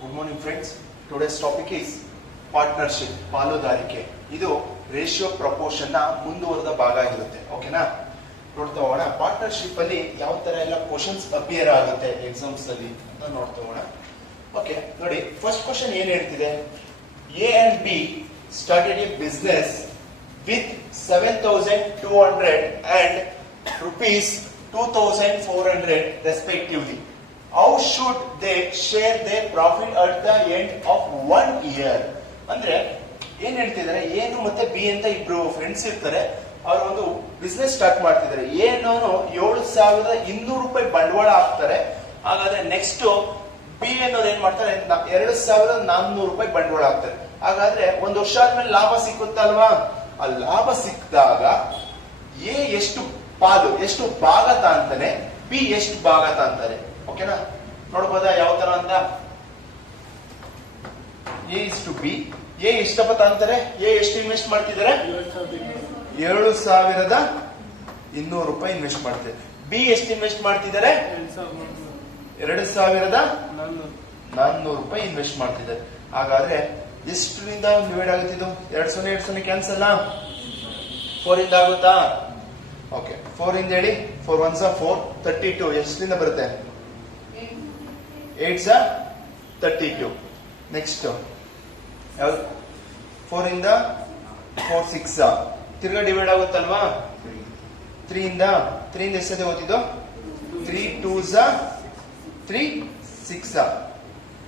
Good morning friends. Today's topic is partnership, ಪಾಲುದಾರಿಕೆ. ಇದು ratio proportion ನ ಮುಂದುವರೆದ ಭಾಗ ಆಗಿರುತ್ತೆ. ಓಕೆನಾ? ನೋಡ್ತಾ ಹೋಗೋಣ. ಪಾರ್ಟ್ನರ್ಶಿಪ್ ಅಲ್ಲಿ ಯಾವ ತರ ಎಲ್ಲ ಕ್ವಶನ್ಸ್ ಅಪಿಯರ್ ಆಗುತ್ತೆ ಎಕ್ಸಾಮ್ಸ್ ಅಲ್ಲಿ ಅಂತ ನೋಡ್ತಾ ಹೋಗೋಣ. ಓಕೆ, ನೋಡಿ ಫಸ್ಟ್ ಕ್ವಶನ್ ಏನ್ ಹೇಳ್ತಿದೆ? A and B started a business with 7,200 and rupees 2,400 respectively. How should they share their profit at the end of 1 year? ಅಂದ್ರೆ ಏನ್ ಹೇಳ್ತಿದ್ದಾರೆ, ಏನು ಮತ್ತೆ ಬಿ ಅಂತ ಇಬ್ರು ಫ್ರೆಂಡ್ಸ್ ಇರ್ತಾರೆ. ಅವರು ಒಂದು ಬಿಸ್ನೆಸ್ ಸ್ಟಾರ್ಟ್ ಮಾಡ್ತಿದ್ದಾರೆ. ಏನೋನು 7,200 ರೂಪಾಯಿ ಬಂಡವಾಳ ಹಾಕ್ತಾರೆ. ಹಾಗಾದ್ರೆ ನೆಕ್ಸ್ಟ್ ಬಿ ಅನ್ನೋರು ಏನ್ ಮಾಡ್ತಾರೆ, 2,400 ರೂಪಾಯಿ ಬಂಡವಾಳ ಹಾಕ್ತಾರೆ. ಹಾಗಾದ್ರೆ ಒಂದು ವರ್ಷ ಆದ್ಮೇಲೆ ಲಾಭ ಸಿಕ್ಕುತ್ತಲ್ವಾ? ಆ ಲಾಭ ಸಿಕ್ಕಿದಾಗ ಎ ಎಷ್ಟು ಪಾಲು, ಎಷ್ಟು ಭಾಗ ತಾಂತಾನೆ, ಬಿ ಎಷ್ಟು ಭಾಗ ತಾಂತಾರೆ. ಓಕೆನಾ? ನೋಡ್ಬೋದಾ ಯಾವ ತರ ಅಂತ? A is to B. ಎ ಎಷ್ಟಪ್ಪ ತಾಂತಾರೆ? ಎ ಎಷ್ಟು ಇನ್ವೆಸ್ಟ್ ಮಾಡ್ತಿದ್ದಾರೆ? 7,200 ರೂಪಾಯಿ ಇನ್ವೆಸ್ಟ್ ಮಾಡ್ತಾರೆ. ಬಿ ಎಷ್ಟು ಇನ್ವೆಸ್ಟ್ ಮಾಡ್ತಿದ್ದಾರೆ? 2,400 ರೂಪಾಯಿ ಇನ್ವೆಸ್ಟ್ ಮಾಡ್ತಿದ್ದಾರೆ. ಹಾಗಾದ್ರೆ ಎಷ್ಟರಿಂದ ಡಿವೈಡ್ ಆಗುತ್ತೆ ಇದು? 200 ಕ್ಯಾನ್ಸಲ್, 4 ಇಂದ ಆಗುತ್ತಾ? ಓಕೆ, 4 ಇಂದ ಹೇಳಿ. 4 1s 4, 32. ಎಷ್ಟರಿಂದ ಬರುತ್ತೆ? 8s 32. ನೆಕ್ಸ್ಟ್ 4 ಇಂದ 4 6 ತಿರ್ಗಾ ಡಿವೈಡ್ ಆಗುತ್ತಲ್ವಾ? 3 ಇಂದ ಎಷ್ಟೇ ಓದಿದ್ದು? 3 2s 3 6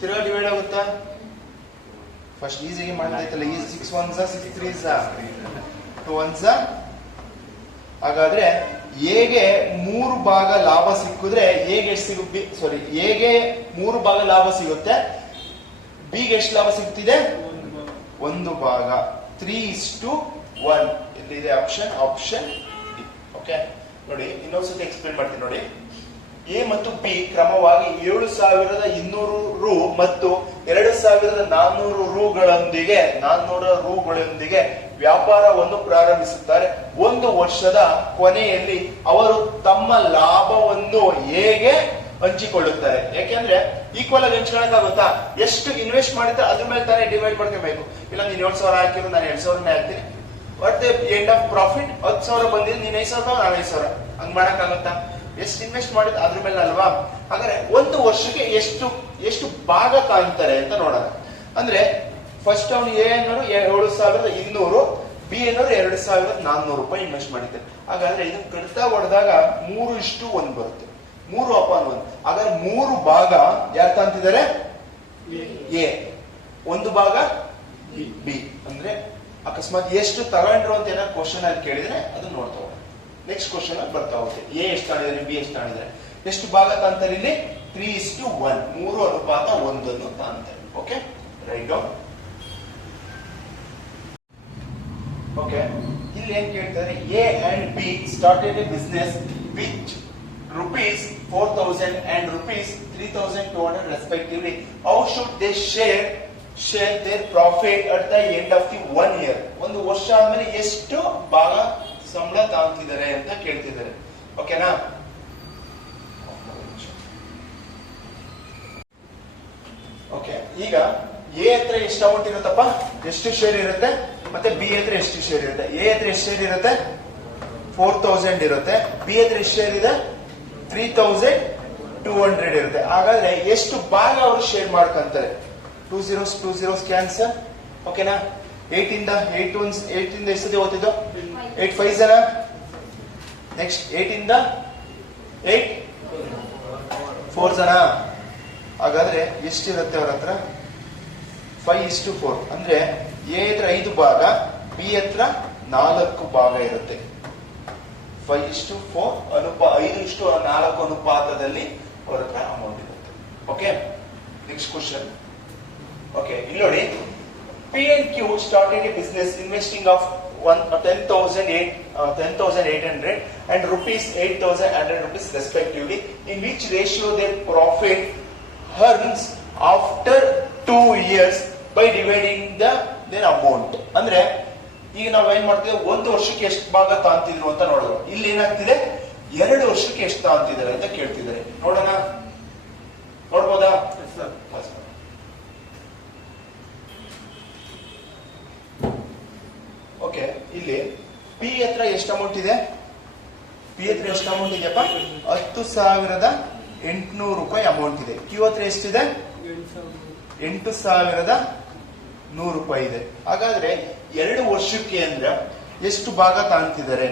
ತಿರ್ಗಾ ಡಿವೈಡ್ ಆಗುತ್ತಾ? ಫಸ್ಟ್ ಈಸಿಗೆ ಮಾಡ್ತಾಯ್ತಲ್ಲ. ಈ 6 1s 6 3s 2 1s. ಹಾಗಾದ್ರೆ ಎಗೆ 3 ಭಾಗ ಲಾಭ ಸಿಕ್ಕಿದ್ರೆ ಎಗೆ ಎಷ್ಟು ಸಿಗುತ್ತೆ? ಸಾರಿ, ಎಗೆ 3 ಭಾಗ ಲಾಭ ಸಿಗುತ್ತೆ. ಬಿಗೆ ಎಷ್ಟು ಲಾಭ ಸಿಗ್ತಿದೆ? 1 ಭಾಗ. 3:1 ಎಲ್ಲಿದೆ ಆಪ್ಷನ್? Option D. ಓಕೆ, ನೋಡಿ ಇನ್ನೊಂದ್ಸತಿ ಎಕ್ಸ್ಪ್ಲೇನ್ ಮಾಡ್ತೀನಿ ನೋಡಿ. ಎ ಮತ್ತು ಬಿ ಕ್ರಮವಾಗಿ 7,200 ರು ಮತ್ತು 2,400 ರೂಗಳೊಂದಿಗೆ ವ್ಯಾಪಾರವನ್ನು ಪ್ರಾರಂಭಿಸುತ್ತಾರೆ. 1 ವರ್ಷದ ಕೊನೆಯಲ್ಲಿ ಅವರು ತಮ್ಮ ಲಾಭವನ್ನು ಹೇಗೆ ಹಂಚಿಕೊಳ್ಳುತ್ತಾರೆ? ಯಾಕೆಂದ್ರೆ ಈಕ್ವಲ್ ಆಗಿ ಹಂಚ್ಕೊಳಕ್ಕಾಗುತ್ತಾ? ಎಷ್ಟು ಇನ್ವೆಸ್ಟ್ ಮಾಡಿದ್ರೆ ಅದ್ರ ಮೇಲೆ ತಾನೇ ಡಿವೈಡ್ ಮಾಡ್ಕೋಬೇಕು. ಇಲ್ಲ ನೀನ್ 7,000 ಹಾಕಿದ್ರು, ನಾನು 2,000 ಹಾಕ್ತೀನಿ. What the end of profit? 10,000 ಬಂದಿದ್ದು, ನೀನ್ 5,000 ನಾನು 5,000. ಹಂಗ್ ಮಾಡಕ್ಕಾಗುತ್ತಾ? ಎಷ್ಟು ಇನ್ವೆಸ್ಟ್ ಮಾಡಿದ್ರೆ ಅದ್ರ ಮೇಲೆ ಅಲ್ವಾ? ಹಾಗಾದ್ರೆ 1 ವರ್ಷಕ್ಕೆ ಎಷ್ಟು ಭಾಗ ಕಾಣ್ತಾರೆ ಅಂತ ನೋಡೋಣ. ಅಂದ್ರೆ ಫಸ್ಟ್ ಅವನು ಎ ಅನ್ನೋರು 7,200, ಬಿ ಅನ್ನೋರು 2,400 ರೂಪಾಯಿ ಇನ್ವೆಸ್ಟ್ ಮಾಡಿದ್ದಾರೆ. ಹಾಗಾದ್ರೆ ಇದು ಕಡಿತಾ ಹೊಡೆದಾಗ 3:1 ಬರುತ್ತೆ. 3/1. ಹಾಗಾದ್ರೆ 3 ಭಾಗ ಯಾರು ತಾಂತಿದ್ದಾರೆ? ಎ. 1 ಭಾಗ ಬಿ. ಅಂದ್ರೆ ಅಕಸ್ಮಾತ್ ಎಷ್ಟು ತಗೊಂಡ್ರು ಅಂತ ಏನಾದ್ರು ಕ್ವಶನ್ ಅಲ್ಲಿ ಕೇಳಿದ್ರೆ ಅದನ್ನ ನೋಡ್ತಾ ಹೋಗೋಣ. ನೆಕ್ಸ್ಟ್ ಕ್ವಶನ್ ಅಲ್ಲಿ ಬರ್ತಾ ಹೋಗುತ್ತೆ. ಎ ಎಷ್ಟು ತಾಣಿದ್ದಾರೆ, ಬಿ ಎಷ್ಟು ತಾಣಿದ್ದಾರೆ, ಎಷ್ಟು ಭಾಗ ತಾಂತಾರೆ ಇಲ್ಲಿ? 3:1. 3:1 ತಾಂತಾರೆ. Okay, right down. ಓಕೆ, ಇಲ್ಲಿ ಏನ್ ಕೇಳ್ತಾರೆ? A and B started a business with ₹4,000 and ₹3,200 respectively. How should they share their profit at the end of the 1 year? 1 ವರ್ಷ ಆದ್ಮೇಲೆ ಎಷ್ಟು ಭಾಗ ಸಂಬಳ ತಾಂತಿದ್ದಾರೆ ಅಂತ ಕೇಳ್ತಿದ್ದಾರೆ. ಓಕೆನಾ? ಓಕೆ, ಈಗ ಎ ಹತ್ರ ಎಷ್ಟು ಅಮೌಂಟ್ ಇರುತ್ತಪ್ಪ? ಎಷ್ಟು ಶೇರ್ ಇರುತ್ತೆ? ಮತ್ತೆ ಬಿ ಹತ್ರ ಎಷ್ಟು ಶೇರ್ ಇರುತ್ತೆ? ಎ ಹತ್ರ ಎಷ್ಟು ಶೇರ್ ಇರುತ್ತೆ? 4,000 ಇರುತ್ತೆ. ಬಿ ಹತ್ರ ಎಷ್ಟು ಶೇರ್ ಇದೆ? 3,200 ಇರುತ್ತೆ. ಹಾಗಾದ್ರೆ ಎಷ್ಟು ಭಾಗ ಅವರು ಶೇರ್ ಮಾಡ್ಕೊಂತಾರೆ? 2 zeros ಕ್ಯಾನ್ಸಲ್. ಓಕೆನಾ? 8 ಇಂದ ಎಷ್ಟೇ ಓದಿದ್ದು? 8 5s. ನೆಕ್ಸ್ಟ್ 8 ಇಂದ 8 4s. ಹಾಗಾದ್ರೆ ಎಷ್ಟಿರುತ್ತೆ ಅವ್ರ ಹತ್ರ? 5:4. ಅಂದ್ರೆ ಎ ಹತ್ರ 5 ಭಾಗ, ಬಿ ಹತ್ರ 4 ಭಾಗ ಇರುತ್ತೆ. 5:4 5:4 ಅನುಪಾತದಲ್ಲಿ ಅವ್ರ ಹತ್ರ ಅಮೌಂಟ್ ಇರುತ್ತೆ. Okay, next question. ಓಕೆ, ಇಲ್ಲಿ ನೋಡಿ. P and Q started a business investing of 10,800 and ₹8,100 respectively, in which ratio their profit earns after 2 years by dividing their amount. ಅಂದ್ರೆ ಈಗ ನಾವು ಏನ್ ಮಾಡ್ತೀವಿ? 1 ವರ್ಷಕ್ಕೆ ಎಷ್ಟು ಭಾಗ ತಾಂತಿದ್ರು ಅಂತ ನೋಡೋದು. ಇಲ್ಲಿ ಏನಾಗ್ತಿದೆ? 2 ವರ್ಷಕ್ಕೆ ಎಷ್ಟು ತಾಂತಿದ್ದಾರೆ ಅಂತ ಕೇಳ್ತಿದ್ದಾರೆ. ನೋಡೋಣ, ನೋಡ್ಬೋದಾ? ಹತ್ರ ಎಷ್ಟು ಅಮೌಂಟ್ ಇದೆ? ಪಿ ಹತ್ರ ಎಷ್ಟು ಅಮೌಂಟ್ ಇದೆಯಪ್ಪ? 10,800 ರೂಪಾಯಿ ಅಮೌಂಟ್ ಇದೆ. ಕ್ಯೂ ಹತ್ರ ಎಷ್ಟಿದೆ? 8,100 ರೂಪಾಯಿ ಇದೆ. ಹಾಗಾದ್ರೆ 2 ವರ್ಷಕ್ಕೆ ಅಂದ್ರೆ ಎಷ್ಟು ಭಾಗ ತಾಂತಿದ್ದಾರೆ?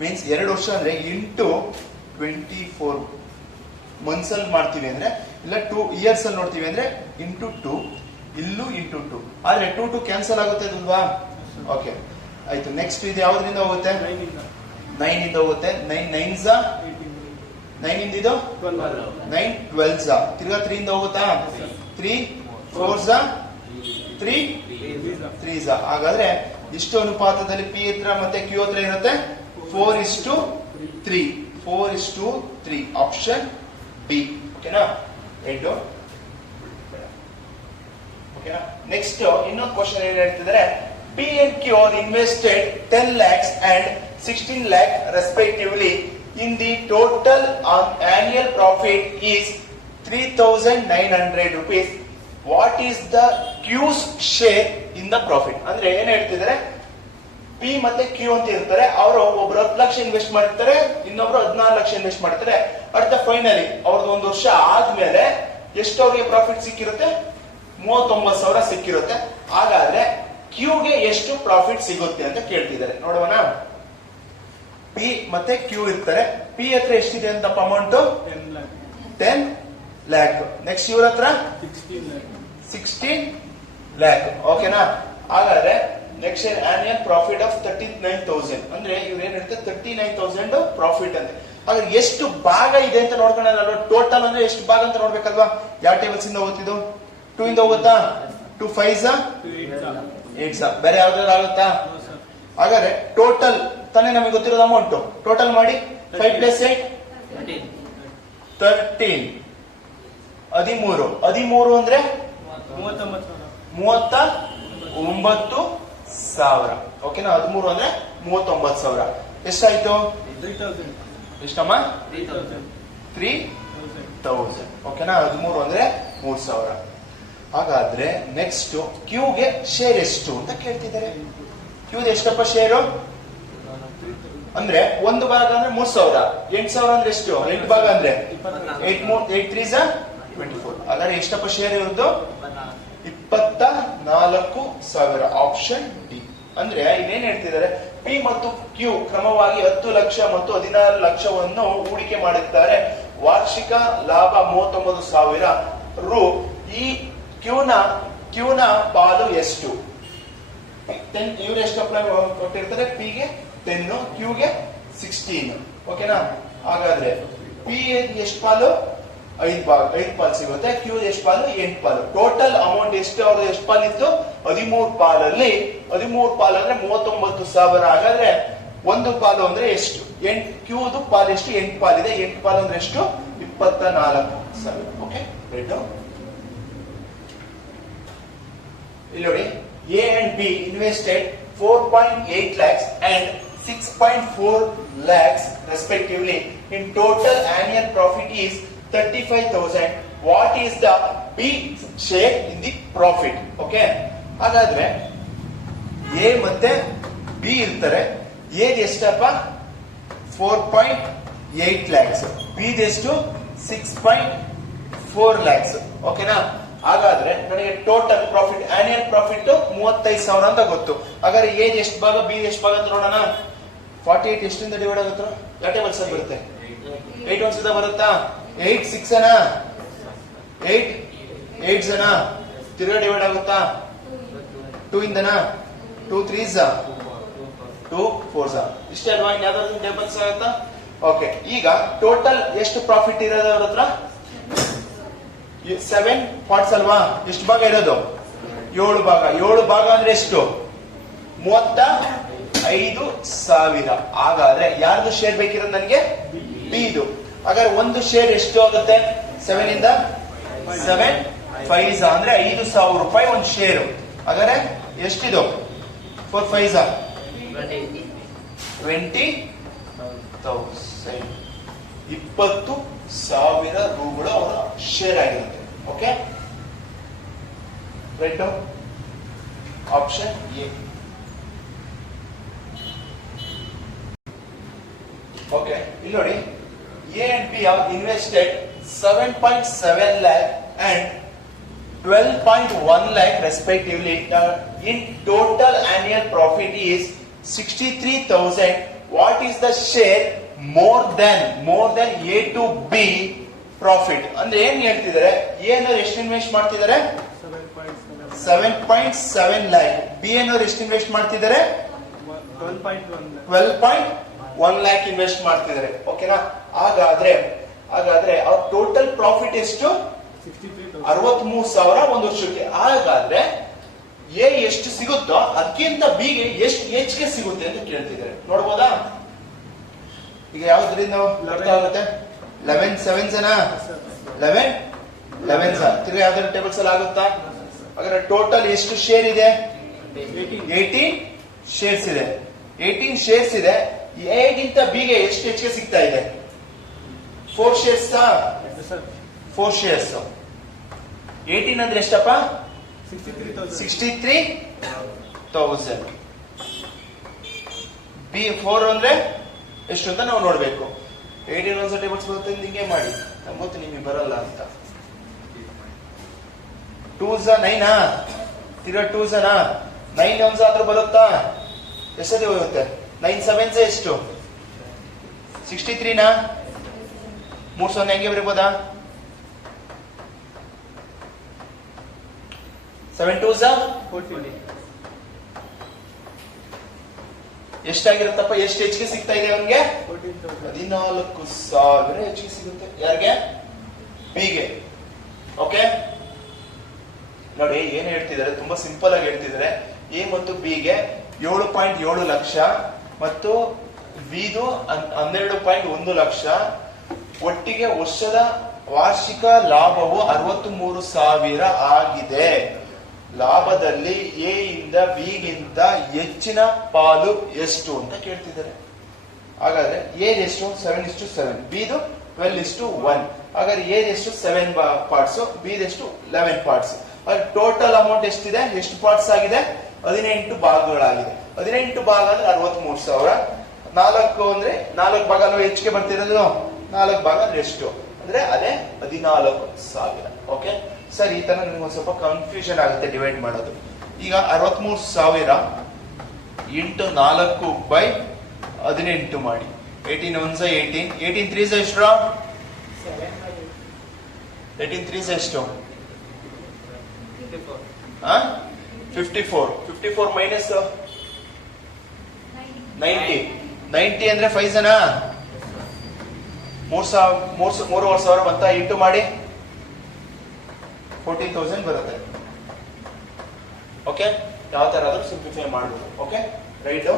ಮೀನ್ಸ್ 2 ವರ್ಷ ಅಂದ್ರೆ ಇಂಟು 24 ಮಂತ್ಸ್ ಅಲ್ಲಿ ಮಾಡ್ತೀವಿ ಅಂದ್ರೆ, ಇಲ್ಲ 2 ಇಯರ್ಸ್ ಅಲ್ಲಿ ನೋಡ್ತೀವಿ ಅಂದ್ರೆ ಇಂಟು 2, ಇಲ್ಲೂ ಇಂಟು 2. ಆದ್ರೆ 2 ಕ್ಯಾನ್ಸಲ್ ಆಗುತ್ತೆ ಅಲ್ವಾ? ಓಕೆ ಆಯ್ತು. ನೆಕ್ಸ್ಟ್ ಇದು ಯಾವ್ದ್ರಿಂದ ಹೋಗುತ್ತೆ? 9 ಇಂದ ಹೋಗುತ್ತೆ. 9 9s 9 ಇಂದ ಇದು 9 12s ತಿರ್ಗಾ 3 ಇಂದ ಹೋಗುತ್ತಾ? 3 4s 3 3s. ಹಾಗಾದ್ರೆ ಇಷ್ಟು ಅನುಪಾತದಲ್ಲಿ ಪಿ ಹತ್ರ ಮತ್ತೆ ಕ್ಯೂ ಹತ್ರ ಇರುತ್ತೆ 4:3. 4:3 ಆಪ್ಷನ್ ಬಿ. ಓಕೆನಾ? ರೈಟ್. ಓಕೆನಾ? ನೆಕ್ಸ್ಟ್ ಇನ್ನೊಂದು ಕ್ವಶನ್ ಏನ್ ಹೇಳ್ತಿದ್ದಾರೆ, P and Q R invested 10 lakhs and 16 lakh respectively in the total annual profit is 3,900 rupees. What is the Q's share in the profit? ಅಂದ್ರೆ ಏನ್ ಹೇಳ್ತಿದ್ದಾರೆ, ಪಿ ಮತ್ತೆ ಕ್ಯೂ ಅಂತ ಇರ್ತಾರೆ. ಅವರು ಒಬ್ರು 10 ಲಕ್ಷ ಇನ್ವೆಸ್ಟ್ ಮಾಡಿರ್ತಾರೆ, ಇನ್ನೊಬ್ರು 14 ಲಕ್ಷ ಇನ್ವೆಸ್ಟ್ ಮಾಡ್ತಾರೆ. ಅಟ್ ದ ಫೈನಲಿ ಅವ್ರದ್ದು 1 ವರ್ಷ ಆದ್ಮೇಲೆ ಎಷ್ಟು ಅವ್ರಿಗೆ ಪ್ರಾಫಿಟ್ ಸಿಕ್ಕಿರುತ್ತೆ? 39,000 ಸಿಕ್ಕಿರುತ್ತೆ. ಹಾಗಾದ್ರೆ ಕ್ಯೂಗೆ ಎಷ್ಟು ಪ್ರಾಫಿಟ್ ಸಿಗುತ್ತೆ ಅಂತ ಕೇಳ್ತಿದ್ದಾರೆ. ನೋಡೋಣ. ಪಿ ಮತ್ತೆ ಕ್ಯೂ ಇರ್ತಾರೆ. ಪಿ ಹತ್ರ ಎಷ್ಟಿದೆ ಅಂತಪ್ಪ ಅಮೌಂಟ್? 10 lakh. ನೆಕ್ಸ್ಟ್ ಇವ್ರ ಹತ್ರ 16 lakh. ಓಕೆನಾ? ಹಾಗಾದ್ರೆ ನೆಕ್ಸ್ಟ್ ಆನ್ಯುಯಲ್ ಪ್ರಾಫಿಟ್ ಆಫ್ 39,000 ಅಂದ್ರೆ ಇವ್ರು ಏನ್ ಹೇಳ್ತಾರೆ 39,000 ಪ್ರಾಫಿಟ್ ಅಂತ. ಹಾಗಾದ್ರೆ ಎಷ್ಟು ಭಾಗ ಇದೆ ಅಂತ ನೋಡ್ಕೊಳ್ಳೋಣ. ಟೋಟಲ್ ಅಂದ್ರೆ ಎಷ್ಟು ಭಾಗ ಅಂತ ನೋಡ್ಬೇಕಲ್ವಾ? ಯಾವ ಟೇಬಲ್ಸ್ ಇಂದ ಓದ್ತಿದ್ದು? 2 ಇಂದ ಹೋಗುತ್ತಾ? 2 5s 8s ಬೇರೆ ಯಾವ್ದಾದ್ರು ಆಗುತ್ತಾ? ಹಾಗಾದ್ರೆ ಟೋಟಲ್ ತಾನೇ ನಮಗೆ ಗೊತ್ತಿರೋದು ಅಮೌಂಟ್. ಟೋಟಲ್ ಮಾಡಿ. 5 + 8 13. 13 ಅಂದ್ರೆ 39,000. ಓಕೆನಾ? 13 ಅಂದ್ರೆ 39,000. ಎಷ್ಟಾಯ್ತು? ಎಷ್ಟಮ್ಮ? 3,000. ಓಕೆನಾ? 13 ಅಂದ್ರೆ 3,000. ಹಾಗಾದ್ರೆ ನೆಕ್ಸ್ಟ್ ಕ್ಯೂಗೆ ಶೇರ್ ಎಷ್ಟು ಅಂತ ಕೇಳ್ತಿದ್ದಾರೆ. ಕ್ಯೂದ ಎಷ್ಟಪ್ಪ ಶೇರು? ಅಂದ್ರೆ 1 ಭಾಗ ಅಂದ್ರೆ 3,000. 8,000 ಅಂದ್ರೆ ಎಷ್ಟು? 8 ಭಾಗ ಅಂದ್ರೆ 8 3s 24. ಹಾಗಾದ್ರೆ ಎಷ್ಟಪ್ಪ ಶೇರ್ ಇರೋದು? 24,000. Option D. ಅಂದ್ರೆ ಇನ್ನೇನ್ ಹೇಳ್ತಿದ್ದಾರೆ, ಪಿ ಮತ್ತು ಕ್ಯೂ ಕ್ರಮವಾಗಿ 10 ಲಕ್ಷ ಮತ್ತು 16 ಲಕ್ಷವನ್ನು ಹೂಡಿಕೆ ಮಾಡಿದ್ದಾರೆ. ವಾರ್ಷಿಕ ಲಾಭ 39,000 ರು. ಈ ಕ್ಯೂನ ಪಾಲು ಎಷ್ಟು? ಇವ್ರು ಎಷ್ಟು ಅಪ್ಲೈ ಕೊಟ್ಟಿರ್ತಾರೆ? ಪಿಗೆ 10, ಕ್ಯೂಗೆ 16. ಓಕೆನಾ? ಹಾಗಾದ್ರೆ ಪಿ ಎಷ್ಟು ಪಾಲು? 5 ಪಾಲು ಸಿಗುತ್ತೆ. ಕ್ಯೂ ಎಷ್ಟು ಪಾಲು? 8 ಪಾಲು. ಟೋಟಲ್ ಅಮೌಂಟ್ ಎಷ್ಟು? ಅವ್ರದ್ದು ಎಷ್ಟು ಪಾಲಿತ್ತು? 13 ಪಾಲಲ್ಲಿ 13 ಪಾಲು ಅಂದ್ರೆ 39,000. ಹಾಗಾದ್ರೆ 1 ಪಾಲು ಅಂದ್ರೆ ಎಷ್ಟು? 8. ಕ್ಯೂದು ಪಾಲು ಎಷ್ಟು? 8 ಪಾಲಿದೆ. 8 ಪಾಲು ಅಂದ್ರೆ ಎಷ್ಟು? 24,000. Okay right. ಇಲ್ಲಿ ನೋಡಿ, A and B invested 4.8 lakhs and 6.4 lakhs respectively. In total annual profit is 35,000. What is the B share in the profit? Okay. ಹಾಗಾದ್ರೆ ಎ ಮತ್ತೆ ಬಿ ಇರ್ತಾರೆ. ಎ ಎಷ್ಟಪ್ಪ? 4.8 lakhs. ಬಿ ಎಷ್ಟು? 6.4 lakhs. ಓಕೆನಾ? ಹಾಗಾದ್ರೆ ನನಗೆ ಟೋಟಲ್ ಪ್ರಾಫಿಟ್ ಆನ್ಯುಯಲ್ ಪ್ರಾಫಿಟ್ 35,000 ಅಂತ ಗೊತ್ತು. ಹಾಗಾದ್ರೆ ಎ ಎಷ್ಟು ಭಾಗ, ಬಿ ಎಷ್ಟು ಭಾಗ ಅಂತ ನೋಡೋಣ. 48 ಎಷ್ಟರಿಂದ ಡಿವೈಡ್ ಆಗುತ್ತೋ? ಯಾವ ಟೇಬಲ್ಸ್ ಅಲ್ಲಿ ಬರುತ್ತೆ? 8 1 ಬರುತ್ತಾ? 8 6 8 8 ತಿರ್ಗಾ ಡಿವೈಡ್ ಆಗುತ್ತಾ? 2 ಇಂದನಾ? 2 3s 2 4s ಇಷ್ಟೇ ಅಲ್ವಾ? ಯಾವ್ದಾದ್ರು ಟೇಬಲ್ಸ್ ಆಗುತ್ತಾ? ಓಕೆ. ಈಗ ಟೋಟಲ್ ಎಷ್ಟು ಪ್ರಾಫಿಟ್ ಇರೋದು ಅವ್ರ ಹತ್ರ? 7 ಪಾರ್ಟ್ಸ್ ಅಲ್ವಾ? ಎಷ್ಟು ಭಾಗ ಇರೋದು? 7 ಭಾಗ. 7 ಭಾಗ ಅಂದ್ರೆ ಎಷ್ಟು? 35,000. ಹಾಗಾದ್ರೆ ಯಾರ್ದು ಶೇರ್ ಬೇಕಿರೋದು ನನಗೆ? ಬಿದು. ಹಾಗಾದ್ರೆ ಒಂದು ಶೇರ್ ಎಷ್ಟು ಆಗುತ್ತೆ? 7 ಇಂದ 7 5s ಅಂದ್ರೆ 5,000 ರೂಪಾಯಿ ಒಂದು ಶೇರು. ಹಾಗಾದ್ರೆ ಎಷ್ಟಿದು? 4 5s 20,000. 20,000 ರೂಗಳು ಅವರ ಶೇರ್ ಆಗಿರುತ್ತೆ. Okay right. Option A. Okay, ಇಲ್ಲಿ ನೋಡಿ, A and B have invested 7.7 lakh and 12.1 lakh respectively. In total annual profit is 63,000. What is the share more than A to B profit? ಅಂದ್ರೆ ಏನ್ ಹೇಳ್ತಿದ್ದಾರೆ, A ಅನ್ನೋರು ಎಷ್ಟು invest ಮಾಡ್ತಿದ್ದಾರೆ, 7.7 lakh. B ಅನ್ನೋರು ಎಷ್ಟು ಇನ್ವೆಸ್ಟ್ ಮಾಡ್ತಿದ್ದಾರೆ, 12.1 lakh ಇನ್ವೆಸ್ಟ್ ಮಾಡ್ತಿದ್ದಾರೆ. ಓಕೆನಾ? ಹಾಗಾದ್ರೆ ಅವ್ರ ಟೋಟಲ್ ಪ್ರಾಫಿಟ್ ಎಷ್ಟು, 63,000 ಒಂದು ವರ್ಷಕ್ಕೆ. ಹಾಗಾದ್ರೆ ಎ ಎಷ್ಟು ಸಿಗುತ್ತೋ ಅದಕ್ಕಿಂತ ಬಿಗೆ ಎಷ್ಟು ಹೆಚ್ಚಿಗೆ ಸಿಗುತ್ತೆ ಅಂತ ಕೇಳ್ತಿದ್ದಾರೆ. ನೋಡ್ಬೋದಾ? ಈಗ ಯಾವ್ದ್ರಿಂದ ಅರ್ಥ ಆಗುತ್ತೆ? 11 7s 11 ತಿರ್ಗಿ ಯಾವ್ದಾದ್ರು ಟೇಬಲ್ಸ್ ಅಲ್ಲಿ ಆಗುತ್ತಾ? ಹಾಗಾದ್ರೆ ಟೋಟಲ್ ಎಷ್ಟು ಶೇರ್ ಇದೆ, 18 ಶೇರ್ಸ್ ಇದೆ. 18 ಶೇರ್ಸ್ ಇದೆ. ಎಗಿಂತ ಬಿಗೆ ಎಷ್ಟು ಹೆಚ್ಚಿಗೆ ಸಿಗ್ತಾ ಇದೆ, 4 ಶೇರ್ಸ್. 4 ಶೇರ್ಸ್. 18 ಅಂದ್ರೆ ಎಷ್ಟಪ್ಪ, 63,000. ಬಿ 4 ಅಂದ್ರೆ ಎಷ್ಟು ಅಂತ ನಾವು ನೋಡ್ಬೇಕು. 18 ಒಂದ್ಸ ಟೇಬಲ್ಸ್ ಬರುತ್ತೆ, ಹಿಂಗೆ ಮಾಡಿ. ಗೊತ್ತು ನಿಮಗೆ ಬರಲ್ಲ ಅಂತ. 2s 9 ತಿರ್ಗಾ 2s 9 ಒಂದ್ಸ ಆದ್ರೂ ಬರುತ್ತಾ? ಎಷ್ಟೇ ಹೋಗುತ್ತೆ? 9 7s ಎಷ್ಟು, 63 3 0 ಹೆಂಗೆ ಬರೀಬೋದಾ? 7 2s 14. ಎಷ್ಟಾಗಿರುತ್ತಪ್ಪ? ಎಷ್ಟು ಹೆಚ್ಚಿಗೆ ಸಿಗ್ತಾ ಇದೆ ಅವನಿಗೆ? 14,000 ಹೆಚ್ಚಿಗೆ ಸಿಗುತ್ತೆ. ಯಾರಿಗೆ? ಬಿಗೆ. ಓಕೆ, ನೋಡಿ ಏನ್ ಹೇಳ್ತಿದ್ದಾರೆ, ತುಂಬಾ ಸಿಂಪಲ್ ಆಗಿ ಹೇಳ್ತಿದ್ದಾರೆ. ಎ ಮತ್ತು ಬಿಗೆ 7.7 ಲಕ್ಷ ಮತ್ತು ವಿದು 12.1 ಲಕ್ಷ. ಒಟ್ಟಿಗೆ ವರ್ಷದ ವಾರ್ಷಿಕ ಲಾಭವು 63,000 ಆಗಿದೆ. ಲಾಭದಲ್ಲಿ ಎ ಇಂದ ಬಿಗಿಂತ ಹೆಚ್ಚಿನ ಪಾಲು ಎಷ್ಟು ಅಂತ ಕೇಳ್ತಿದ್ದಾರೆ. ಹಾಗಾದ್ರೆ ಎ ಎಷ್ಟು, 7:7, ಬಿದು 12:1. ಹಾಗಾದ್ರೆ ಎ ಎಷ್ಟು 7 ಪಾರ್ಟ್ಸ್, ಬಿದೆಷ್ಟು 11 ಪಾರ್ಟ್ಸ್. ಟೋಟಲ್ ಅಮೌಂಟ್ ಎಷ್ಟಿದೆ, ಎಷ್ಟು ಪಾರ್ಟ್ಸ್ ಆಗಿದೆ, 18 ಭಾಗಗಳಾಗಿದೆ. 18 ಭಾಗ ಅಂದ್ರೆ 63,000. 4 ಅಂದ್ರೆ 4 ಭಾಗ ಅಲ್ವಾ ಹೆಚ್ಚಿಗೆ ಬರ್ತಿರೋದು, 4 ಭಾಗ ಅಂದ್ರೆ ಎಷ್ಟು ಅಂದ್ರೆ ಅದೇ 14,000. ಓಕೆ ಸರ್, ಈ ತರ ನಿಮ್ಗೆ ಒಂದ್ ಸ್ವಲ್ಪ ಕನ್ಫ್ಯೂಷನ್ ಆಗುತ್ತೆ ಡಿವೈಡ್ ಮಾಡೋದು. ಈಗ 63,000 ಇಂಟು 4/18 ಮಾಡಿ. 18 1s 18, 18 3s ಎಷ್ಟು, 18 3s ಎಷ್ಟು, 54. 54 ಮೈನಸ್ 90 ಅಂದ್ರೆ 5 ಜನ 3,000 ಬಂತ. ಇಂಟು ಮಾಡಿ 14,000 ಬರುತ್ತೆ. ಓಕೆ, ಯಾವ ತರ ಆದ್ರೂ ಸಿಂಪ್ಲಿಫೈ ಮಾಡಬಹುದು. Okay right.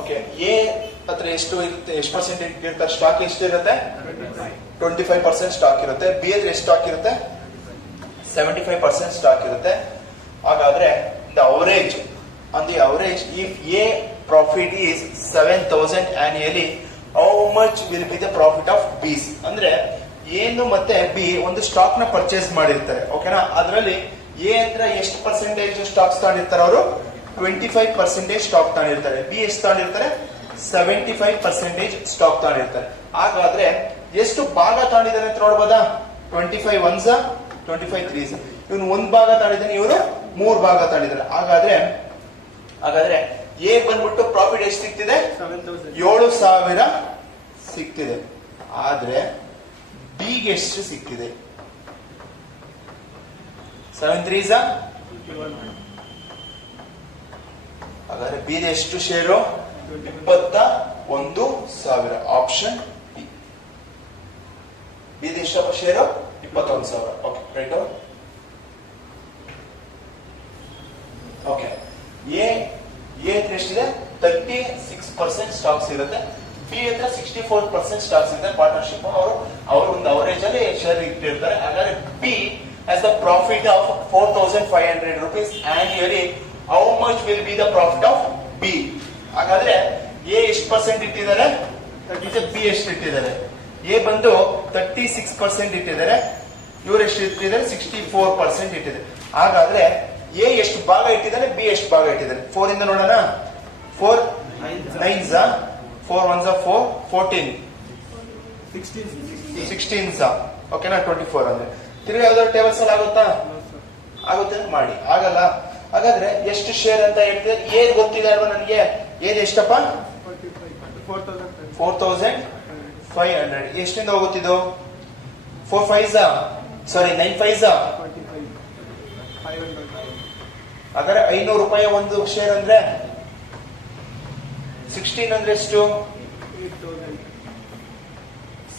ಓಕೆ, ಎ ಹತ್ರ ಎಷ್ಟು ಇರುತ್ತೆ, ಎಷ್ಟು ಪರ್ಸೆಂಟೇಜ್ ಇರ್ತಾರೆ, ಸ್ಟಾಕ್ ಎಷ್ಟು ಇರುತ್ತೆ, 25% ಸ್ಟಾಕ್ ಇರುತ್ತೆ. ಬಿ ಹತ್ರ ಎಷ್ಟು ಸ್ಟಾಕ್ ಇರುತ್ತೆ, 75% ಸ್ಟಾಕ್ ಇರುತ್ತೆ. ಹಾಗಾದ್ರೆ the average, on the average, if A profit is 7,000 annually, how much will be the profit of B? ಅಂದ್ರೆ ಏನು ಮತ್ತೆ ಬಿ ಒಂದು ಸ್ಟಾಕ್ ನ ಪರ್ಚೇಸ್ ಮಾಡಿರ್ತಾರೆ. ಓಕೆನಾ? ಅದರಲ್ಲಿ ಎ ಹತ್ರ ಎಷ್ಟು ಪರ್ಸೆಂಟೇಜ್ ಸ್ಟಾಕ್ಸ್ ತಗೊಂಡಿರ್ತಾರೆ, ಅವರು 25% ಸ್ಟಾಕ್ ತಗೊಂಡಿರ್ತಾರೆ. ಬಿ ಎಷ್ಟು ತಗೊಂಡಿರ್ತಾರೆ, 75% ಸ್ಟಾಕ್ ತಗೊಂಡಿರ್ತಾರೆ. ಹಾಗಾದ್ರೆ ಎಷ್ಟು ಭಾಗ ತಗೊಂಡಿದ್ದಾರೆ ಅಂತ ನೋಡ್ಬೋದಾ? 25 1s 25 3s. ಇವನು 1 ಭಾಗ ತಗೊಂಡಿದ್ದಾನೆ, ಇವರು 3 ಭಾಗ ತಗೊಂಡಿದ್ದಾರೆ. ಹಾಗಾದ್ರೆ ಎ ಬಂದ್ಬಿಟ್ಟು ಪ್ರಾಫಿಟ್ ಎಷ್ಟು ಸಿಗ್ತಿದೆ, 7,000 ಸಿಗ್ತಿದೆ. ಆದ್ರೆ ಬಿಗೆ ಎಷ್ಟು ಸಿಗ್ತಿದೆ, 7 3s 21. ಹಾಗಾದ್ರೆ ಬಿ ಎಷ್ಟು ಶೇರು, 21,000. Option B. ಬಿ ಎಷ್ಟಪ್ಪ share, 21,000. Okay right. Okay, A ಹತ್ರ ಎಷ್ಟಿದೆ, 36% ಸ್ಟಾಕ್ಸ್ ಇರುತ್ತೆ. ಬಿ ಹತ್ರ 64% ಸ್ಟಾಕ್ಸ್ ಇದೆ. ಪಾರ್ಟ್ನರ್ಶಿಪ್ ಅವರು ಒಂದು ಅವರೇಜ್ ಅಲ್ಲಿ ಶೇರ್ ಇಟ್ಟಿರ್ತಾರೆ. ಹಾಗಾದ್ರೆ B has the profit of 4,500 rupees annually. How much will be the profit of B? ಹಾಗಾದ್ರೆ ಎ ಎಷ್ಟು ಪರ್ಸೆಂಟ್ ಇಟ್ಟಿದ್ದಾರೆ, ಬಿ ಎಷ್ಟು ಇಟ್ಟಿದ್ದಾರೆ? ಎ ಬಂದು 36% ಇಟ್ಟಿದ್ದಾರೆ, ಇವರು ಎಷ್ಟು ಇಟ್ಟಿದ್ದಾರೆ, 64% ಇಟ್ಟಿದ್ದಾರೆ. ಹಾಗಾದ್ರೆ ಎ ಎಷ್ಟು ಭಾಗ ಇಟ್ಟಿದ್ದಾನೆ, ಬಿ ಎಷ್ಟು ಭಾಗ ಇಟ್ಟಿದ್ದಾನೆ. 4 ಇಂದ ನೋಡೋಣ. 4 9s, 4 1s 4, 14, 16s, ಓಕೆನಾ, 24 ಅಂದ್ರೆ ತಿರುಗಿ ಯಾವ್ದಾದ್ರು ಟೇಬಲ್ಸ್ ಅಲ್ಲಿ ಆಗುತ್ತಾ? ಆಗುತ್ತೆ ಮಾಡಿ. ಆಗಲ್ಲ. ಹಾಗಾದ್ರೆ ಎಷ್ಟು ಶೇರ್ ಅಂತ ಹೇಳ್ತೀವಿ? ಏನ್ ಗೊತ್ತಿದೆ ಅಲ್ವಾ ನನಗೆ? ಏನ್ ಎಷ್ಟಪ್ಪ? 4500. ಎಷ್ಟಿಂದ ಹೋಗುತ್ತಿದ್ದು? 4 5s, ಸಾರಿ 9 5s. ಹಾಗಾದ್ರೆ 500 ರೂಪಾಯಿ ಒಂದು ಶೇರ್ ಅಂದ್ರೆ 16 ಅಂದ್ರೆ ಎಷ್ಟು?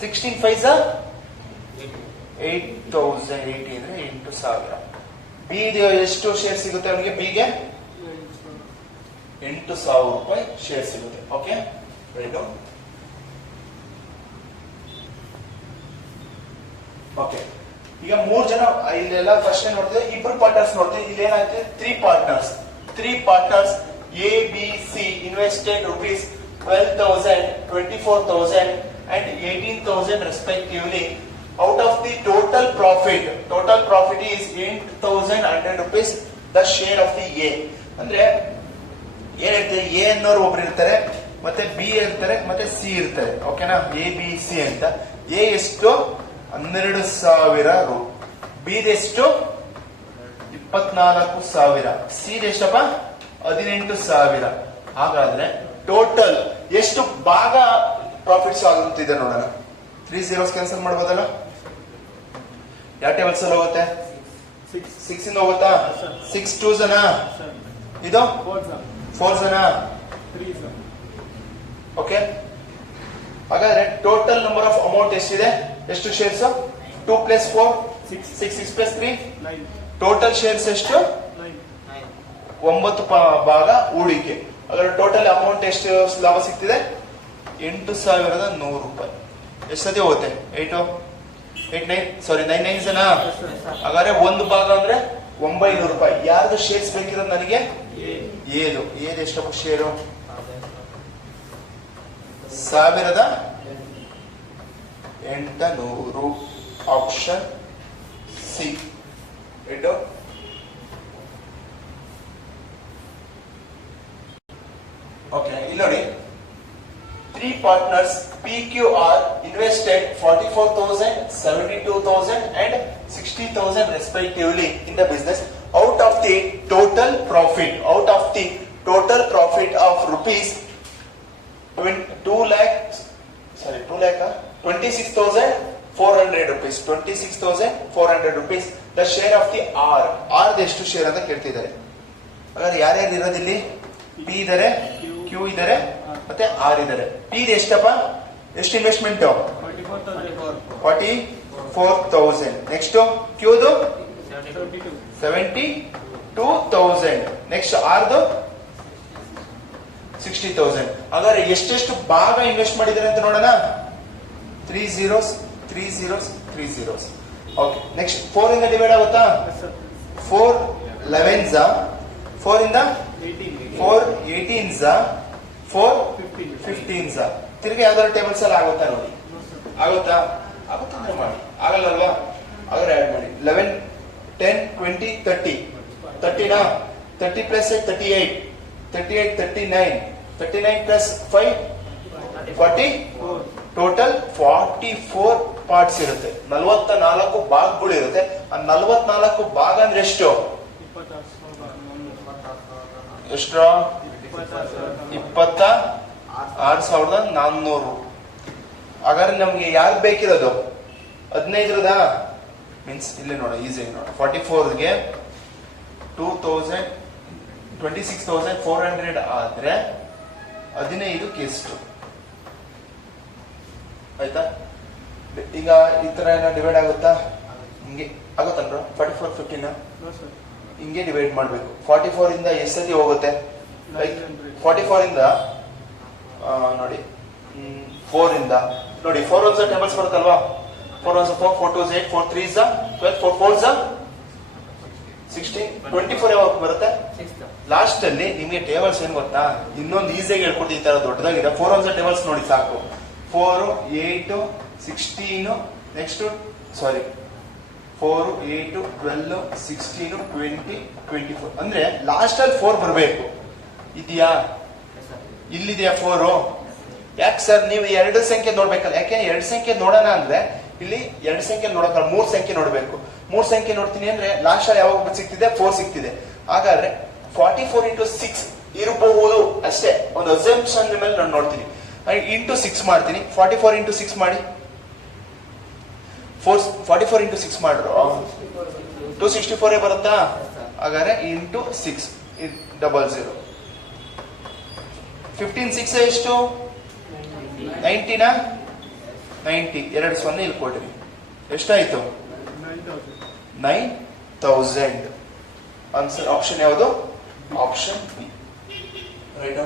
16 5s 8080 ಅಂದ್ರೆ 8000. ಬಿ ಎಷ್ಟು ಶೇರ್ ಸಿಗುತ್ತೆ ಅವನಿಗೆ? ಬಿಗೆ 8000 ರೂಪಾಯಿ ಶೇರ್ ಸಿಗುತ್ತೆ. Okay, right. ಓಕೆ, ಈಗ 3 ಜನ ಇಲ್ಲೆಲ್ಲ ಫಸ್ಟ್ ನೋಡ್ತೀವಿ, ಇಬ್ರು ಪಾರ್ಟ್ನರ್ಸ್ ನೋಡ್ತೀವಿ. ಇಲ್ಲಿ ಏನಾಗ್ತದೆ? 3 partners A B C invested rupees 12,000, 24,000 and 18,000 respectively. Out of the total profit is 8,100 rupees, the share of the A. ಅಂದ್ರೆ ಏನ್ ಹೇಳ್ತಾರೆ? ಎ ಅನ್ನೋರು ಒಬ್ರು ಇರ್ತಾರೆ, ಮತ್ತೆ ಬಿ ಇರ್ತಾರೆ, ಮತ್ತೆ ಸಿ ಇರ್ತಾರೆ. ಓಕೆನಾ, ಎ ಬಿ ಸಿ ಅಂತ. ಎ ಎಷ್ಟು? 12,000 ರು. ಬಿ ಎಷ್ಟು? 24,000. ಸಿ ಎಷ್ಟಪ್ಪ? 18,000. ಹಾಗಾದ್ರೆ ಟೋಟಲ್ ಎಷ್ಟು ಭಾಗ ಪ್ರಾಫಿಟ್ಸ್ ಆಗುತ್ತಿದೆ ನೋಡೋಣ. 3 zeros ಕ್ಯಾನ್ಸಲ್ ಮಾಡ್ಬೋದಲ್ಲ? ಯಾವ ಟೇಬಲ್ಸ್ ಅಲ್ಲಿ ಹೋಗುತ್ತೆ? 6 ಇಂದ ಹೋಗುತ್ತಾ? 6 2s ಇದು 4s. ಓಕೆ, ಹಾಗಾದ್ರೆ ಟೋಟಲ್ ನಂಬರ್ ಆಫ್ ಅಮೌಂಟ್ ಎಷ್ಟಿದೆ? ಎಷ್ಟು ಶೇರ್ಸ್? 2 + 4 6, 6 + 3 9. ಟೋಟಲ್ ಶೇರ್ಸ್ ಎಷ್ಟು? 9 ಭಾಗ ಹೂಡಿಕೆ. ಹಾಗಾದ್ರೆ ಟೋಟಲ್ ಅಮೌಂಟ್ ಎಷ್ಟು ಲಾಭ ಸಿಗ್ತಿದೆ? 8,100 ರೂಪಾಯಿ. ಎಷ್ಟು ಸತಿ ಹೋಗುತ್ತೆ? 8 9 9s. ಹಾಗಾದ್ರೆ ಒಂದು ಭಾಗ ಅಂದ್ರೆ 900 ರೂಪಾಯಿ. ಯಾರ್ದು ಶೇರ್ಸ್ ಬೇಕಿರೋದು ನನಗೆ? ಏದು ಎಷ್ಟಪ್ಪ ಶೇರು? 1,800. Option C. ಓಕೆ, ಇಲ್ಲಿ ನೋಡಿ. 3 partners PQR invested 44,000, 72,000 and 60,000 respectively in the business. Out of the total profit of rupees 26,400 rupees. 26,400 rupees. The share of the R. R ಎಷ್ಟು ಶೇರ್ ಅಂತ ಕೇಳ್ತಿದ್ದಾರೆ. ಹಾಗಾದ್ರೆ ಯಾರ್ಯಾರು ಇರೋದಿಲ್ಲಿ? ಪಿ ಇದಾರೆ, ಕ್ಯೂ ಇದಾರೆ, ಮತ್ತೆ ಆರ್ ಇದಾರೆ. ಪಿ ಎಷ್ಟಪ್ಪ? ಎಷ್ಟು ಇನ್ವೆಸ್ಟ್ಮೆಂಟ್? 44,000. ನೆಕ್ಸ್ಟ್ ಕ್ಯೂದು 72,000. ನೆಕ್ಸ್ಟ್ ಆರ್ದು 60,000. ಹಾಗಾದ್ರೆ ಎಷ್ಟೆಷ್ಟು ಭಾಗ ಇನ್ವೆಸ್ಟ್ ಮಾಡಿದ್ದಾರೆ ಅಂತ ನೋಡೋಣ. 3 zeros, 3 zeros, 3 zeros. Okay, next 4 ಇಂದ ಡಿವೈಡ್ ಆಗುತ್ತಾ? 4 11s, 4 ಇಂದ 4 18s, 4 15s. ತಿರ್ಗಿ ಯಾವ್ದಾದ್ರು ಟೇಬಲ್ಸ್ ಅಲ್ಲಿ ಆಗುತ್ತಾ ನೋಡಿ? ಆಗುತ್ತಾ ಅಂದ್ರೆ ಮಾಡಿ. ಆಗಲ್ಲಲ್ವಾ? ಹಾಗಾದ್ರೆ ಆಡ್ ಮಾಡಿ. 11 10 20 30. 30 30 + 8 38, 38 39, 39 + 5 40. ಟೋಟಲ್ 44 ಪಾರ್ಟ್ಸ್ ಇರುತ್ತೆ. 44 ಭಾಗಗಳು ಇರುತ್ತೆ. ಆ 44 ಭಾಗ ಅಂದ್ರೆ ಎಷ್ಟು? ಎಷ್ಟು? 26,400. ಹಾಗಾದ್ರೆ ನಮ್ಗೆ ಯಾರು ಬೇಕಿರೋದು? 15ರದ ಮೀನ್ಸ್ ಇಲ್ಲಿ ನೋಡ, ಈಸಿ ನೋಡ. 44ಗೆ 26,400 ಆದ್ರೆ 15ಕ್ಕೆ ಎಷ್ಟು? ಆಯ್ತಾ? ಈಗ ಈ ತರ ಏನೋ ಡಿವೈಡ್ ಆಗುತ್ತಾ? ಹಿಂಗೆ ಆಗುತ್ತಲ್ರ? 44 15 ಹಿಂಗೆ ಡಿವೈಡ್ ಮಾಡ್ಬೇಕು. 44 ಇಂದ ಎಷ್ಟು ಸತಿ ಹೋಗುತ್ತೆ? 44 ಇಂದ ನೋಡಿ 4 ಇಂದ ನೋಡಿ 4 1s tables ಬರುತ್ತಲ್ವಾ? 4 1s 4, 4 2s 8, 4 3s 12, 4 4s 16, 24 ಯಾವಾಗ ಬರುತ್ತೆ? ಲಾಸ್ಟ್ ಅಲ್ಲಿ ನಿಮ್ಗೆ ಟೇಬಲ್ಸ್ ಏನ್ ಗೊತ್ತಾ? ಇನ್ನೊಂದು ಈಸಿಯಾಗಿ ಹೇಳ್ಕೊಡ್ತೀನಿ. ಈ ತರ ದೊಡ್ಡದಾಗಿದೆ. 4 1s ಟೇಬಲ್ಸ್ ನೋಡಿ ಸಾಕು. 4 8 16 ನೆಕ್ಸ್ಟ್ 4 4, 8, 12, 16, 20, 24 ಅಂದ್ರೆ ಲಾಸ್ಟ್ ಅಲ್ಲಿ 4 ಬರಬೇಕು. ಇದೆಯಾ? ಇಲ್ಲಿದೆಯಾ 4? ಯಾಕೆ ಸರ್ ನೀವು ಎರಡು ಸಂಖ್ಯೆ ನೋಡ್ಬೇಕಲ್ಲ? ಯಾಕೆ ಎರಡು ಸಂಖ್ಯೆ ನೋಡೋಣ ಅಂದ್ರೆ ಇಲ್ಲಿ ಎರಡು ಸಂಖ್ಯೆ ನೋಡೋಕಲ್ಲ, 3 ಸಂಖ್ಯೆ ನೋಡ್ಬೇಕು. 3 ಸಂಖ್ಯೆ ನೋಡ್ತೀನಿ ಅಂದ್ರೆ ಲಾಸ್ಟ್ ಅಲ್ಲಿ ಯಾವಾಗ ಸಿಗ್ತಿದೆ? 4 ಸಿಗ್ತಿದೆ. ಹಾಗಾದ್ರೆ 44 into 6 ಇರಬಹುದು ಅಷ್ಟೇ, ಒಂದು ಅಸಂಪ್ಷನ್ ಮೇಲೆ ನಾನು ನೋಡ್ತೀನಿ. ಇಂಟು 6 ಮಾಡ್ತೀನಿ. 44 into 6 ಮಾಡಿ. 44 into 6 ಮಾಡ್ರು 264 ಬರುತ್ತಾ? ಹಾಗಾದ್ರೆ ಇಂಟು 6 00. 15 6 ಎಷ್ಟು? 90 90. 2 0 ಇಲ್ಲಿ ಕೊಡ್ರಿ. ಎಷ್ಟಾಯ್ತು? 9000. ಆನ್ಸರ್ ಆಪ್ಷನ್ ಯಾವುದು? Option B. ರೈಟ್.